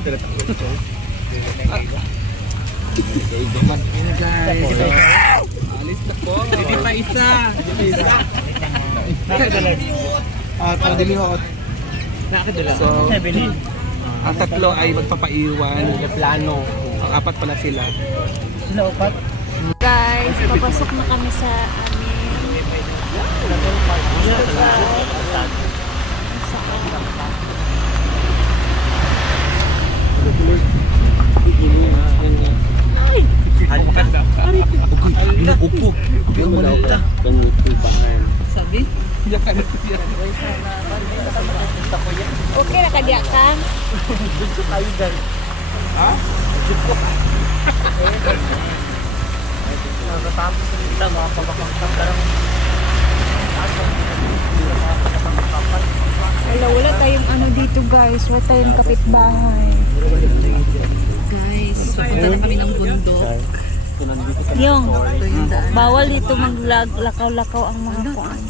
Alis na po. Hindi pa isa. Nakadala. Pagdilihot. Nakadala. So, ang tatlo ay magpapaiwan. Plano. Ang apat pala sila. Sila upat? Guys, papasok na kami sa Upo. Sabi? okay na kadya ka? Ha? Nakatapos nila mga pagkakangkang karang Wala tayong ano dito guys. Wala tayong kapitbahay. Guys, papunta na kami ng bundok. Yung, bawal dito maglakaw-lakaw ang mga kuan.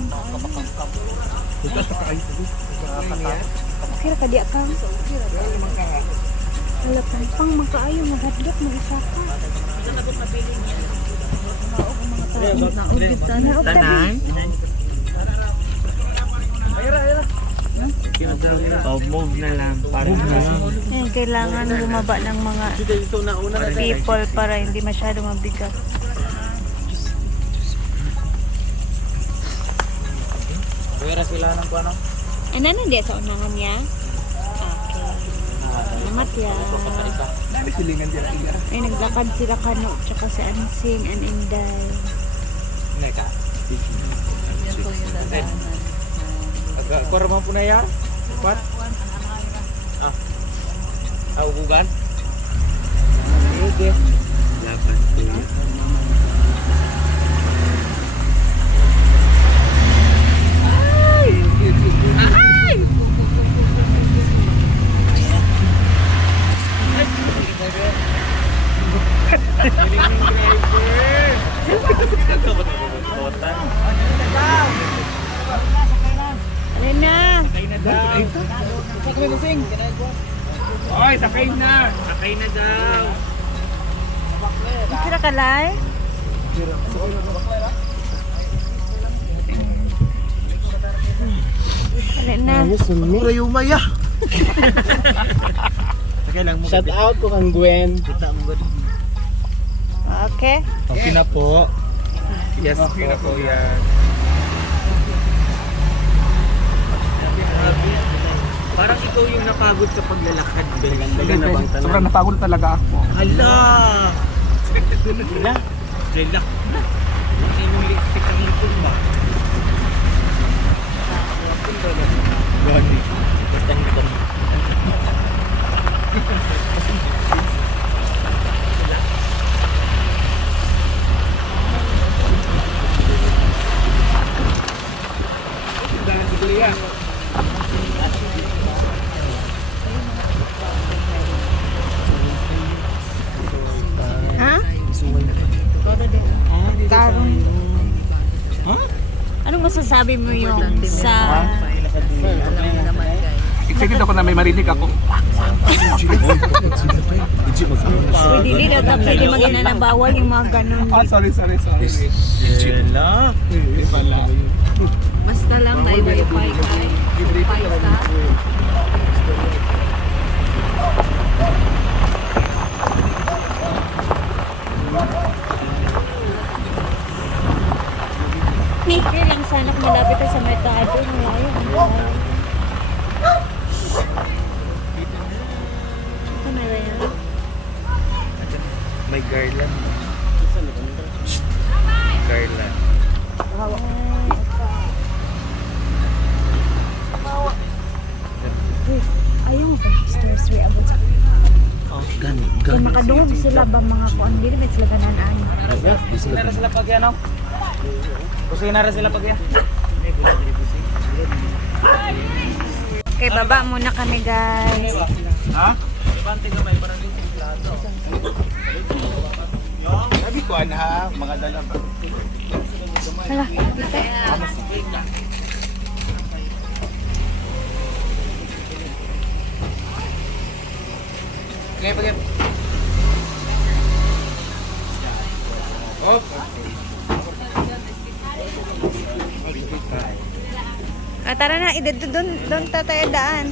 Okay, kadya ka? Wala pang makaayo, maghadlok, mag-isaka. tanan. Move na lang. Move na lang. Ayan, kailangan bumaba ng mga people para hindi masyado mabigat. Pwera sila ng ano? Ano na di sa unangan niya? Okay. Salamat ya. Silingan dyan ila. Ay, naglakad sila kano, tsaka si Ansing and Inday. Neka. Yan po yung dadaanan. Korma po na yan? What? Ugugan? Okay. Laban po. Alin na! Oy, sakay na! Sakay na daw. Kira ka lai? Alin na. Mura yung maya! Sakay lang mo. Shout out ko kang Gwen. Kita mo good. Okay. Okay na po. Yes, okay na po yan. Parang ikaw yung napagod sa paglalakad. Sobrang napagod talaga ako. Hala! Hala? Relax na. Ang inyong lipstick ang lipon ba? Gani. Basta hindi ko. Dahil dito liya. Ha? Karong. Ha? Anong masasabi mo yung sa... Alam mo naman guys. Excited ako na may marinig ako. Uy, dili na pwede magana na bawal yung mga ganun. Sorry. Jela. Hindi pala. Basta lang tayo wifi kay. Paisa. Kaya lang sana kung malapit tayo sa merkado. Malayo. Kamera yan. May garland. Garland. Ayaw mo ba? Stairs way abot sa... Oh, gan. Kung makadungog sila ba mga kuan, dili ba sila ganaan? Kusina na sila pag yan, no? Kusina na sila pag yan. Okay, baba muna kami guys. Ha? Ibante ka may parang yung plato. Sabi ko ha, mga dala ba? Hala, kita. Ngayon pag Oh, Tara na, doon tayo daan.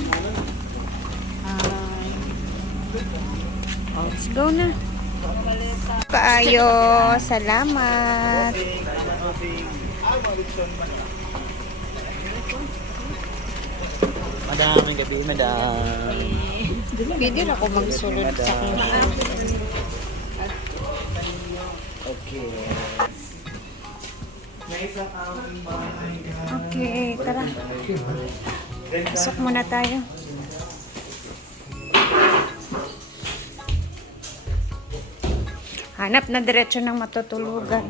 Let's go na. Kaayo, salamat. Madam, ang gabi, madam. Pwede na ako magsulod sa kanya. Okay. Okay, tara. Pasok muna tayo. Hanap na diretso ng matutulugan.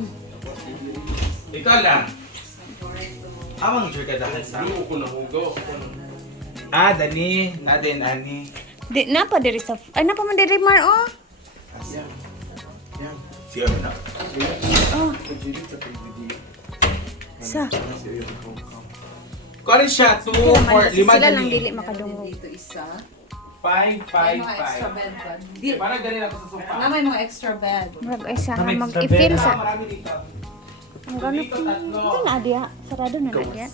ikaw lang. Amang sure ka dahil sa ako na hugo. Dani, natin ani. Di, napa diri sa... Ay, napa man diri, Mar, oh. Siya na. Oh. Sa? Kung siya, 2, 4, 5 Sila lang dali. dili makadungog. Dito isa. 5, 5, May mga extra 5. bed ba? Parang ganun ako sa sofa. Na may mga extra bed. Murag ay sa mag-i-feel sa... Marami dito. Ang gano'n po. Ito na, Adia. Sarado na na, Adia.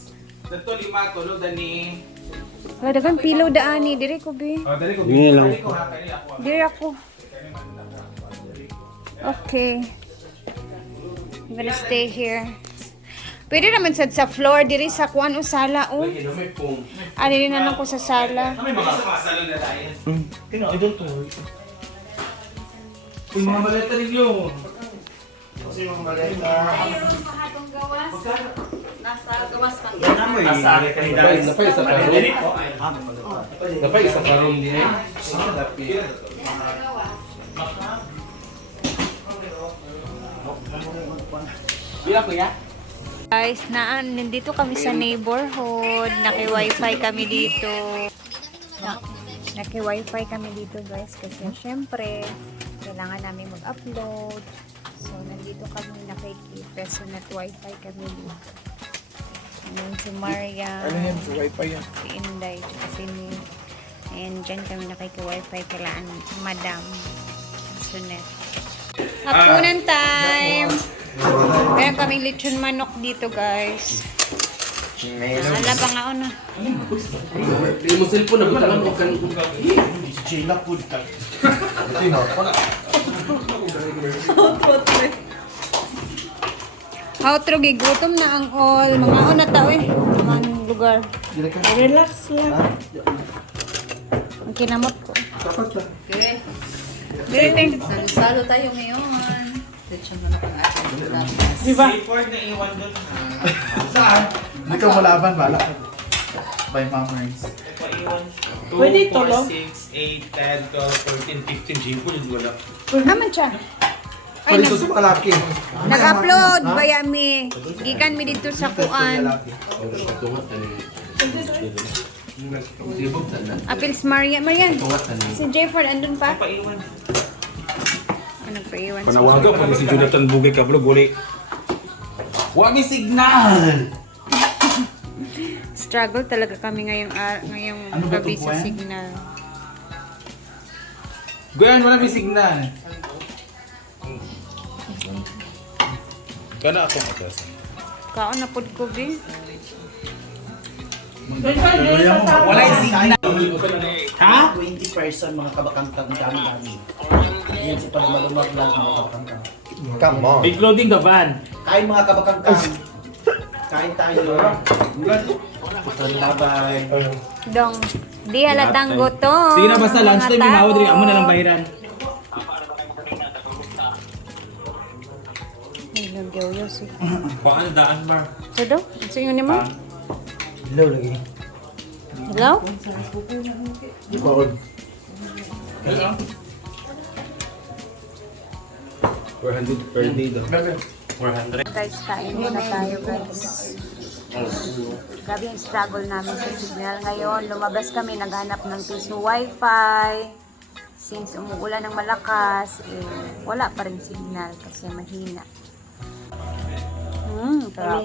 Dito 5, tulog dani. Wala dagang pillow daani. Diri ko, be. Oh, dali ko. Yun lang. Dali ko ha, kani ako. Diri ako. Okay. I'm gonna stay here. Pwede naman sa floor, diri sa kuan o sala, oh. Lagi na may foam. Diri na lang ko sa sala. May mga salon na tayo. Kino, I don't know. Yung mga maleta rin yun. Kasi yung maleta. Nasa gawas pa. Nasa napay sa karon. Napay sa karon din eh. Bila kuya? Guys, nandito kami sa neighborhood. Naki-wifi kami dito. Naki-wifi kami dito, guys. Kasi syempre, kailangan namin mag-upload. So, nandito kami naki-personal wifi kami dito. Ayan si Maria. Ano yan? Sa wifi yan. Si Inday. Kasi ni... And dyan kami nakiki-wifi kailangan Madam Sunet. Hapunan time! Meron kaming lechon manok dito, guys. Ala pa nga na. Hindi mo cellphone na buta lang o kan. Chila food ka. Outro, gigutom na ang all. Mga na tao eh. Mga lugar. Relax lang. Ang kinamot ko. Okay. Greeting. Salo-salo tayo ngayon. Lechon mo na kung ating ulam. Diba? Report na iwan doon. Saan? Hindi ka malaban, bala ka. By Mammers. Pwede ito, 4, 6, 8, 10, 12, 14, 15, Jimpo, wala. Naman siya. Ay, Pwede ito sa mga laki. nag-upload. Baya mi. Gikan mi dito sa kuan. Apils Marian. Marian. Si Jefford andun pa. Paiwan. Anong paiwan? Panawaga pa si Jonathan Bugay Kablo, guli. Wa mi signal! Struggle talaga kami ngayong Ano ba gabi to, sa Gwen? signal. Gwen, wala mi signal. Kana ako matas. Kaon na pod ko, bi. Wala yung signal. Ha? 20 person mga kabakantang dami-dami. Yan si Palumag lang mga kabakantang. Come on. Big loading the van. Kain mga kabakantang. Kain tayo. Labay. Dong, di halatang gutom. Sige na, basta lunch time, mga minawad rin. tao. Amo na lang bayaran. Ay, nagyo-yo si. Paano daan ba? So daw, gusto nyo ni mo? Hello lagi. Hello? Ipawag. 400 per day daw. 400. Guys, kain muna tayo, guys. Grabe yung struggle namin sa signal ngayon. Lumabas kami, naghanap ng piso wifi. Since umuulan ng malakas, wala pa rin signal kasi mahina. Sarap.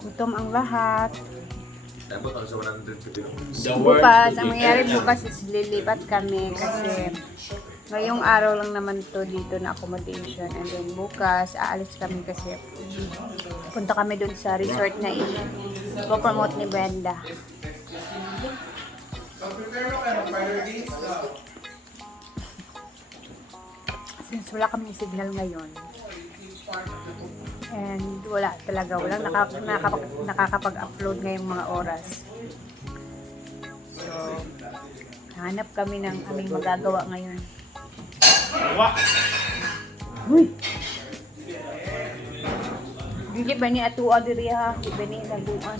Gutom ang lahat. The Bukas, ang mangyayari bukas is lilipat kami kasi ngayong araw lang naman to dito na accommodation. And then bukas, aalis kami kasi punta kami dun sa resort na i-promote ni Brenda. Since wala kaming signal ngayon, and wala talaga, walang nakakapag-upload ngayong mga oras. So, hanap kami ng aming magagawa ngayon. Uy! Hindi ba ni Atua diri ha? Hindi ba ni Naguan?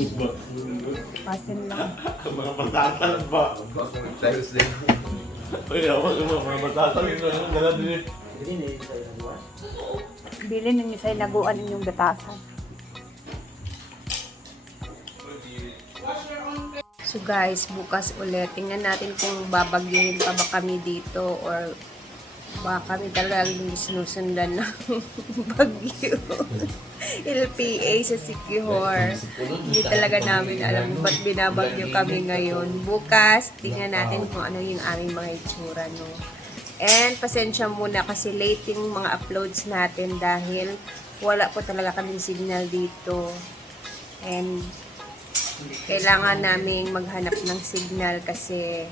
Pasin lang. Mga matatalan ba? Ay, ako mga matatalan na nila din. Bilhin ninyo sa Naguan inyong gatasan. So guys, bukas ulit. Tingnan natin kung babagyuhin pa ba kami dito or baka kami talagang sinusundan ng bagyo. LPA sa Siquijor. Hindi talaga namin alam kung ba't binabagyo kami ngayon. Bukas, tingnan natin kung ano yung aming mga itsura, no? And pasensya muna kasi late yung mga uploads natin dahil wala po talaga kaming signal dito. And kailangan naming maghanap ng signal kasi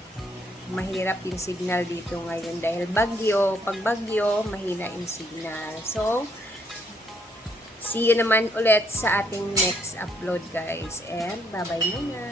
mahirap yung signal dito ngayon dahil bagyo. Pag bagyo, mahina yung signal. So, see you naman ulit sa ating next upload guys. And bye-bye muna.